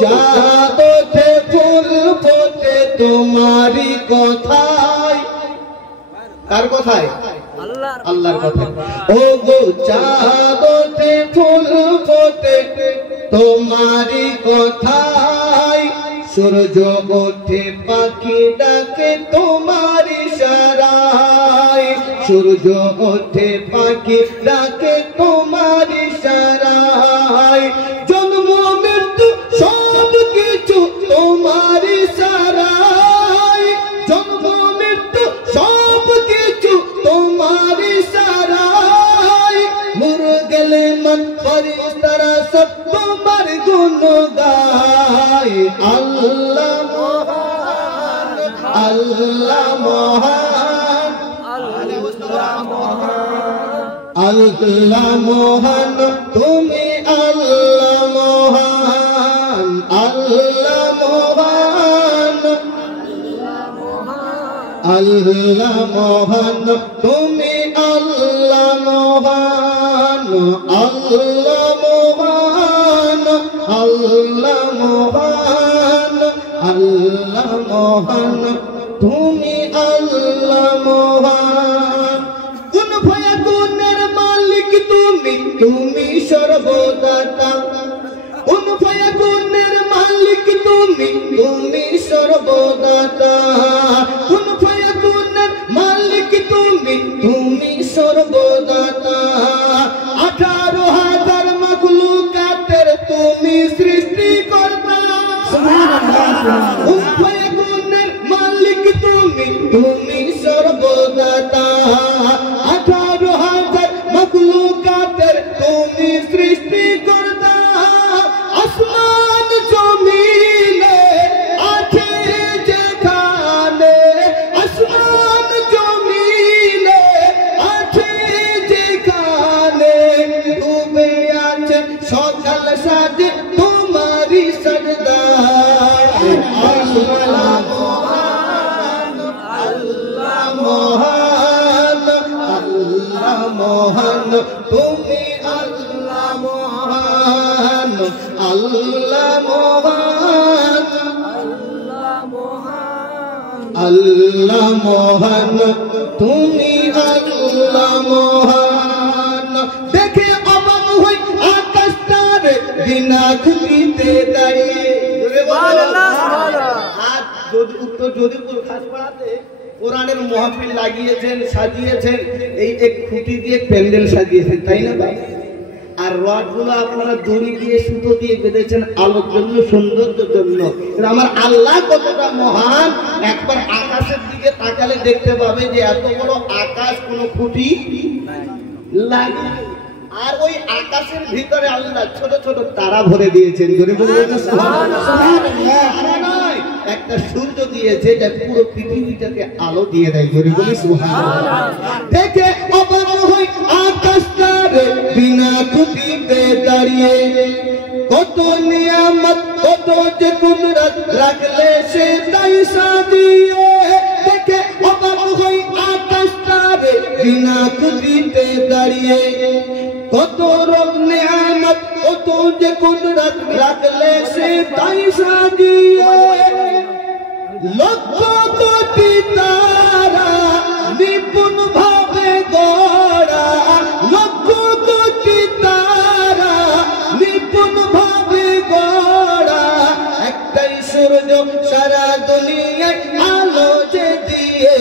চাঁদ ওঠে ফুল ফোটে তোমারই কথায়। কার কথায়? আল্লাহর কথায়। ও গো চাঁদ ওঠে ফুল ফোটে তোমারই কথায়, সূর্য ওঠে পাখি ডাকে তোমার ইশারায়, সূর্য ওঠে পাখি ডাকে তোমার ইশারায়, জন্ম মৃত্যু সব কিছু তোমার ইশারায়, জন্ম মৃত্যু সব কিছু তোমার ইশারায়, মরে গেলে মন ফেরেশতারা সব তোমার গুণ গায়। আল্লাহ মহান, আল্লাহ মহান, আল্লাহ মহান, তুমি আল্লাহ মহান, আল্লাহ মহান, আল্লাহ মহান, তুমি আল্লাহ মহান, আল্লাহ মহান, আল্লাহ মহান, আল্লাহ মহান, তুমি আল্লাহ মহান। কোন ফায়াকুনের মালিক তুমি, তুমি সর্বদাতা, কোন ফায়াকুনের মালিক তুমি, তুমি সর্বদাতা, কোন ফায়াকুনের মালিক তুমি, তুমি সর্বদাতা, 18,000 মাখলুকাতের তুমি সৃষ্টিকর্তা। কোন ফায়াকুনের মালিক তুমি, তুমি সর্বদাতা, 18,000 মাখলুকাতের তুমি সৃষ্টিকর্তা। আসমান জমিনে আছে যেখানে, আসমান জমিনে আছে যেখানে, ডুবে আছে সকাল সাজে তোমারই সাজদায়। আল্লাহ মহান, আল্লাহ মহান, আল্লাহ মহান, তুমি আল্লাহ মহান, আল্লাহ মহান, আল্লাহ মহান, তুমি আল্লাহ মহান। দেখে অবাক হই আকাশ তারে বিনা খুঁটিতে দাঁড়িয়ে। যদিপুর খাসপাড়াতে কোরআনের মাহফিল লাগিয়েছেন, সাজিয়েছেন, এই এক খুঁটি দিয়ে প্যান্ডেল সাজিয়েছেন, তাই না ভাই? আর রডগুলো আপনারা দড়ি দিয়ে সুতো দিয়ে বেঁধেছেন আলোর জন্য, সৌন্দর্যের জন্য। আমার আল্লাহ কতটা মহান, একবার আকাশের দিকে তাকালে দেখতে পাবে যে এত বড় আকাশ কোনো খুঁটি লাগে, আর ওই আকাশের ভিতরে আল্লাহ ছোট ছোট তারা ভরে দিয়েছেন। একটা সূর্য দিয়েছে যা পুরো পৃথিবীটাকে আলো দিয়ে দেয়। দেখে অবাক হই আকাশ তারে বিনা খুঁটিতে দাঁড়িয়ে, কত নিয়ামত কত যে কুদরত রাখলে সে তাই সাজিয়ে। দেখে অবাক হই আকাশ তারে বিনা খুঁটিতে দাঁড়িয়ে, কত রব নিয়ামত কত যে কুদরত রাখলে সে তাই সাজিয়ে। লক্ষ কোটি তারা নিপুণ ভাবে গড়া, লক্ষ কোটি তারা নিপুণ ভাবে গড়া, একটাই সূর্য সারা দুনিয়ায় আলো যে দিয়ে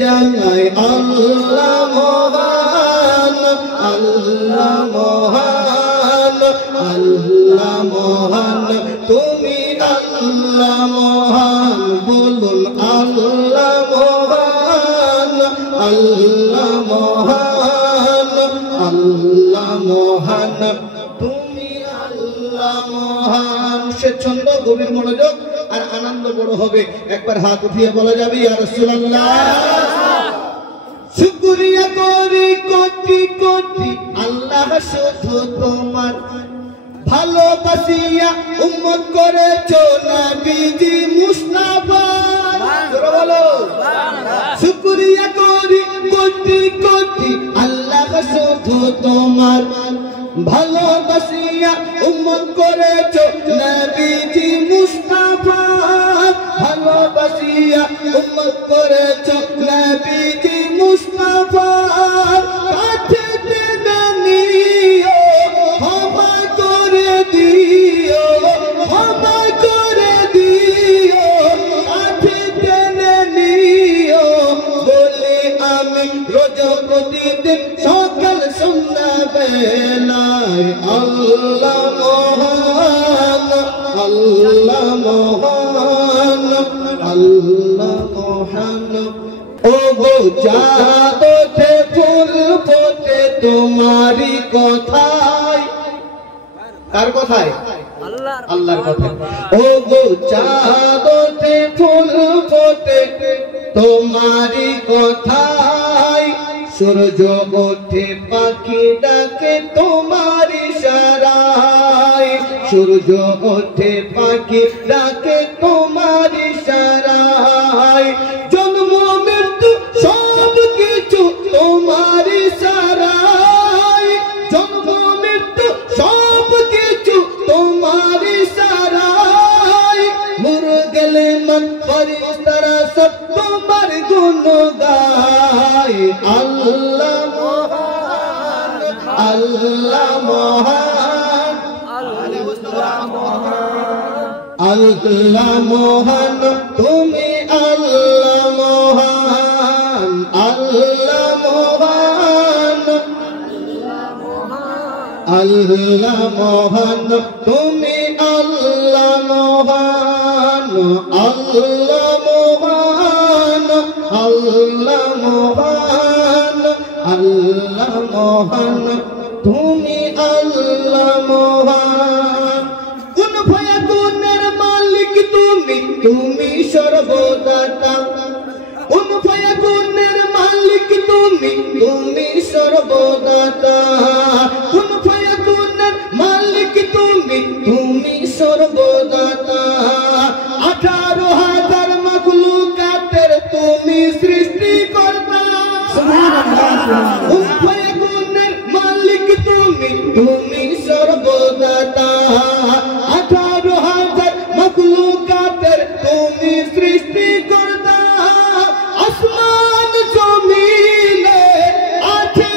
যায়। আল্লাহ মহান, আল্লাহ মহান, আল্লাহ মহান, তুমি আল্লাহ মহান, বলুন আল্লাহ মহান, আল্লাহ মহান, আল্লাহ মহান, তুমি আল্লাহ মহান। সে ছন্দ গভীর মনোযোগ আর আনন্দ বড় হবে। একবার হাত উঠিয়ে বলা যাবে ইয়া রাসূলুল্লাহ। শুকরিয়া করি কোটি কোটি আল্লাহ শুধু তোমার, ভালোবাসিয়া উম্মত করেছো নবীজি মুস্তাফা। বলো শুকরিয়া করি কোটি কোটি আল্লাহ শুধু তোমার, ভালোবাসিয়া উম্মত করেছো নবীজি মুস্তাফা ভালোবাসিয়া উম্মত করেছো নবীজি মুস্তাফা কাছে টেনে নিও ক্ষমা করে দিও ক্ষমা করে দিও কাছে টেনে নিও বলি আমি রোজ প্রতিদিন সকাল সন্ধ্যা বেলায় আল্লাহ মহান আল্লাহ মহান আল্লাহ মহান ও গো চাঁদ ওঠে ফুল ফোটে তোমারই কথায় কার কথায় আল্লাহর কথায় ও গো চাঁদ ওঠে ফুল ফোটে তোমারই কথায় সূর্য ওঠে পাখি ডাকে তোমার ইশারায় সূর্য ওঠে পাখি ডাকে তোমার ইশারায় জন্ম মৃত্যু সব কিছু তোমার ইশারায় জন্ম মৃত্যু সব কিছু তোমার ইশারায় মরে গেলে মন ফেরেশতারা সব তোমার গুণ গায় আল্লাহ মহান আল্লাহ মহান আল্লাহ মহান তুমি আল্লাহ মহান আল্লাহ মহান আল্লাহ মহান তুমি আল্লাহ মহান আল্লাহ মহান আল্লাহ মহান আল্লাহ মহান তুমি আল্লাহ মহান কোন ভয়া গুণের মালিক তুমি তুমি সর্বদাতা কোন ভয়া গুণের মালিক তুমি তুমি সর্বদাতা কোন ভয়া গুণের মালিক তুমি তুমি সর্বদাতা 18,000 মাখলুকাতের তুমি সৃষ্টিকর্তা কোন ভয়া গুণের মালিক তুমি তুমি সর্বদাতা 18,000 মাখলুকাতের তুমি সৃষ্টিকর্তা আসমান জমিনে আছে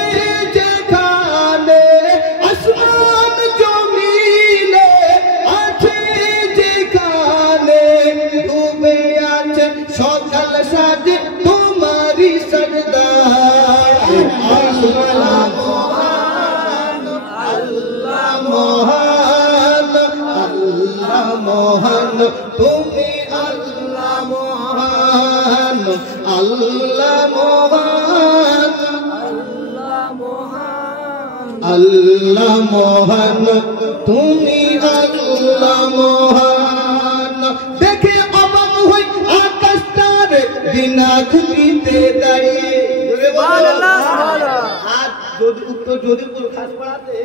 যেখানে আসমান জমিনে আছে যেখানে ডুবে আছে সকাল সাজে তোমারই সজদায় আল্লাহ মহান আল্লাহ মহান আল্লাহ মহান তুমি আল্লাহ মহান আল্লাহ মহান আল্লাহ মহান তুমি আল্লাহ মহান দেখে অবাক হই আকাশটারে বিনা খুঁটিতে দাঁড়িয়ে আর যদি উত্তর যদিপুর খাসপাড়াতে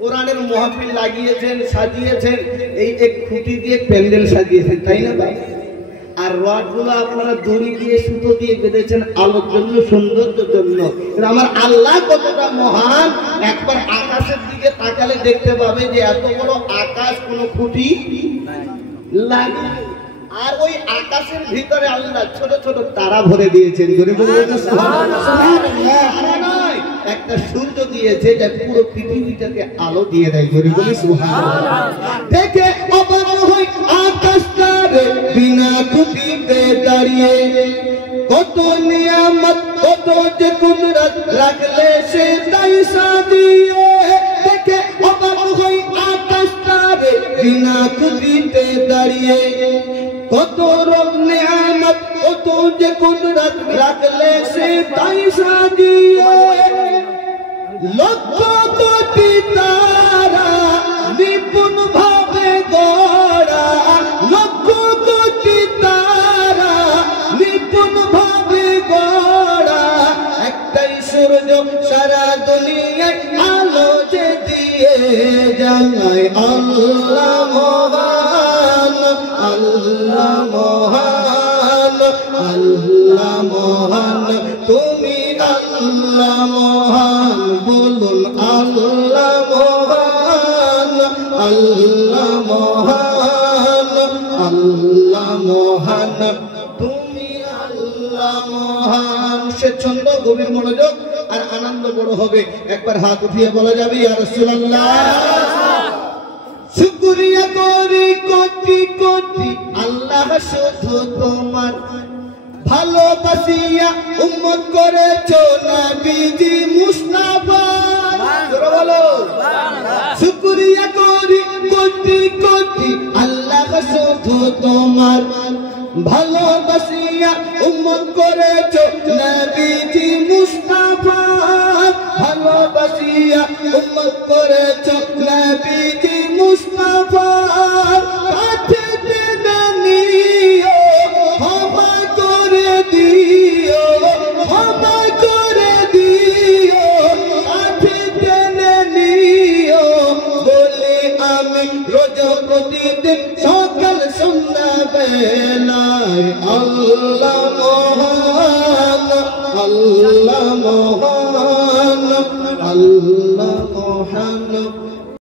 কোরআনের মাহফিল লাগিয়েছেন সাজিয়েছেন এই এক খুঁটি দিয়ে প্যান্ডেল সাজিয়েছেন তাই না ভাই আর রডগুলো আপনারা দড়ি দিয়ে সুতো দিয়ে বেঁধেছেন আলোর জন্য সৌন্দর্যের জন্য আমার আল্লাহ কতটা মহান একবার আকাশের দিকে তাকালে দেখতে পাবে যে এত বড় আকাশ কোনো খুঁটি লাগে আর ওই আকাশের ভিতরে আল্লাহ ছোট ছোট তারা ভরে দিয়েছেন সুবহানাল্লাহ একটা সূর্য দিয়েছে যা পুরো পৃথিবীটাকে আলো দিয়ে দেয় বলে বলি সুবহানাল্লাহ দেখে অবাক হই আকাশটারে বিনা খুঁটিতে দাঁড়িয়ে কত নিয়ামত কত যে কুদরত রাখলে সে তাই সাজিয়ে দেখে অবাক হই আকাশটারে বিনা খুঁটিতে দাঁড়িয়ে কত রব নিয়ামত কত যে কুদরত রাখলে সে তাই সাজিয়ে লক্ষ কোটি তারা নিপুণ ভাবে গড়া লক্ষ কোটি তারা নিপুণ ভাবে গড়া একটাই সূর্য সারা দুনিয়ায় আলো যে দিয়ে যায় আল্লাহ মহান আল্লাহ মহান আল্লাহ মহান তুমি আল্লাহ মহান বলুন আল্লাহ মহান তুমি আল্লাহ মহান। সে ছন্দ গভীর মনোযোগ আর আনন্দ বড় হবে। একবার হাত উঠিয়ে বলা যাবে ইয়া রাসূলুল্লাহ। শুকরিয়া করি কোটি কোটি আল্লাহ শুধু তোমার, ভালোবাসিয়া উম্মত করেছো নবীজি মুস্তাফা। বলো শুকরিয়া করি কোটি কোটি আল্লাহ শুধু তোমার, ভালোবাসিয়া উম্মত করেছো নবীজি মুস্তাফা। ভালোবাসিয়া উম্মত করেছো নবীজি মুস্তাফা। কাছে টেনে নিও ক্ষমা করে দিও, ক্ষমা করে দিও, কাছে টেনে নিও বলে আমি রোজ প্রতিদিন সকাল সন্ধ্যা বেলায় আল্লাহ মহান, আল্লাহ মহান, আল্লাহ মহান।